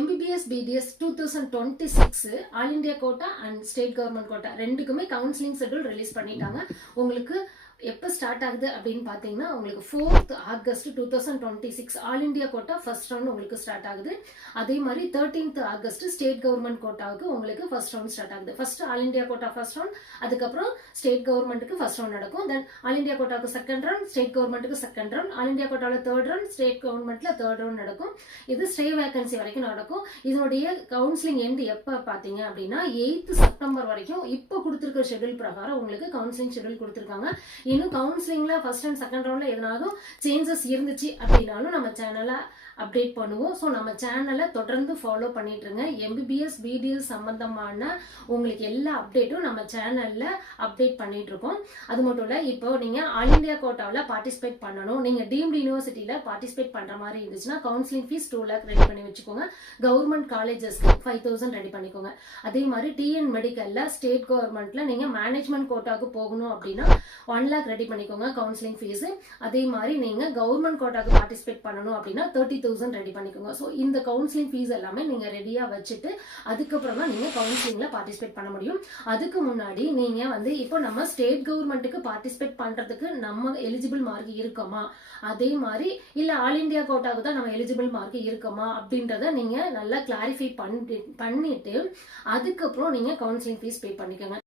MBBS BDS 2026 all India quota and state government quota ரெண்டுக்குமே counselling schedule release பண்ணிட்டாங்க. உங்களுக்கு எப்போ ஸ்டார்ட் ஆகுது அப்படின்னு பார்த்தீங்கன்னா உங்களுக்கு 4th August 2026 all India quota first round உங்களுக்கு ஸ்டார்ட் ஆகுது. அதே மாதிரி 13th ஆகஸ்ட் ஸ்டேட் கவர்மெண்ட் கோட்டாவுக்கு உங்களுக்கு ஃபர்ஸ்ட் ரவுண்ட் ஸ்டார்ட் ஆகுது. First all India quota first round, அதுக்கப்புறம் ஸ்டேட் கவர்மெண்ட்டுக்கு ஃபர்ஸ்ட் ரவுண்ட் நடக்கும். தென் ஆல் இந்தியா கோட்டாவுக்கு செகண்ட் ரவுண்ட், ஸ்டேட் கவர்மெண்ட்டுக்கு செகண்ட் ரவுண்ட், ஆல் இந்தியா கோட்டாவில் தேர்ட் ரவுண்ட், ஸ்டேட் கவர்மெண்ட்ல தேர்ட் ரவுண்ட் நடக்கும். இது ஸ்டே வேகன்சி வரைக்கும் நடக்கும். இதனுடைய கவுன்சிலிங் எண்ட் எப்போ பார்த்தீங்க அப்படின்னா 8th செப்டம்பர் வரைக்கும் இப்போ கொடுத்துருக்க ஷெட்யூல் பிரகாரம் உங்களுக்கு கவுன்சிலிங் ஷெட்யூல் கொடுத்துருக்காங்க. இன்னும் கவுன்சிலிங்ல ஃபர்ஸ்ட் அண்ட் செகண்ட் ரவுண்ட்ல எதனாலும் சேஞ்சஸ் இருந்துச்சு அப்படின்னாலும் நம்ம சேனலை அப்டேட் பண்ணுவோம். ஸோ நம்ம சேனலை தொடர்ந்து ஃபாலோ பண்ணிட்டு இருங்க. MBBS BDS சம்பந்தமான உங்களுக்கு எல்லா அப்டேட்டும் நம்ம சேனல்ல அப்டேட் பண்ணிட்டு இருக்கோம். அது மட்டும் இல்ல, இப்போ நீங்க ஆல் இந்தியா கோட்டாவில் பார்ட்டிசிபேட் பண்ணணும், நீங்க டீம்டு யூனிவர்சிட்டியில பார்ட்டிசிபேட் பண்ற மாதிரி இருந்துச்சுன்னா கவுன்சிலிங் ஃபீஸ் 2 lakh ரெடி பண்ணி வச்சுக்கோங்க. கவர்மெண்ட் காலேஜஸ்க்கு 5,000 ரெடி பண்ணிக்கோங்க. அதே மாதிரி TN மெடிக்கல்ல ஸ்டேட் கவர்மெண்ட்ல நீங்க மேனேஜ்மெண்ட் கோட்டாவுக்கு போகணும் அப்படின்னா 1 lakh ரெடி பண்ணிக்கோங்க கவுன்சிலிங் ஃபீஸ். அதே மாதிரி நீங்க கவர்மெண்ட் கோட்டாவுக்கு பார்ட்டிசிபேட் பண்ணணும் அப்படின்னா 30,000 ரெடி பண்ணிக்கோங்க. ஸோ இந்த கவுன்சிலிங் ஃபீஸ் எல்லாமே நீங்க ரெடியா வச்சுட்டு அதுக்கப்புறம் தான் நீங்க கவுன்சிலிங்ல பார்ட்டிசிபேட் பண்ண முடியும். அதுக்கு முன்னாடி நீங்க இப்போ நம்ம ஸ்டேட் கவர்மெண்ட்டுக்கு பார்ட்டிசிபேட் பண்றதுக்கு நம்ம எலிஜிபிள் மார்க் இருக்கோமா, அதே மாதிரி இல்ல ஆல் இந்தியா கோட்டாவுக்கு தான் நம்ம எலிஜிபிள் மார்க் இருக்கோமா அப்படின்றத நீங்க நல்லா கிளாரிஃபை பண்ணிட்டு அதுக்கப்புறம் நீங்க கவுன்சிலிங் ஃபீஸ் பே பண்ணிக்கோங்க.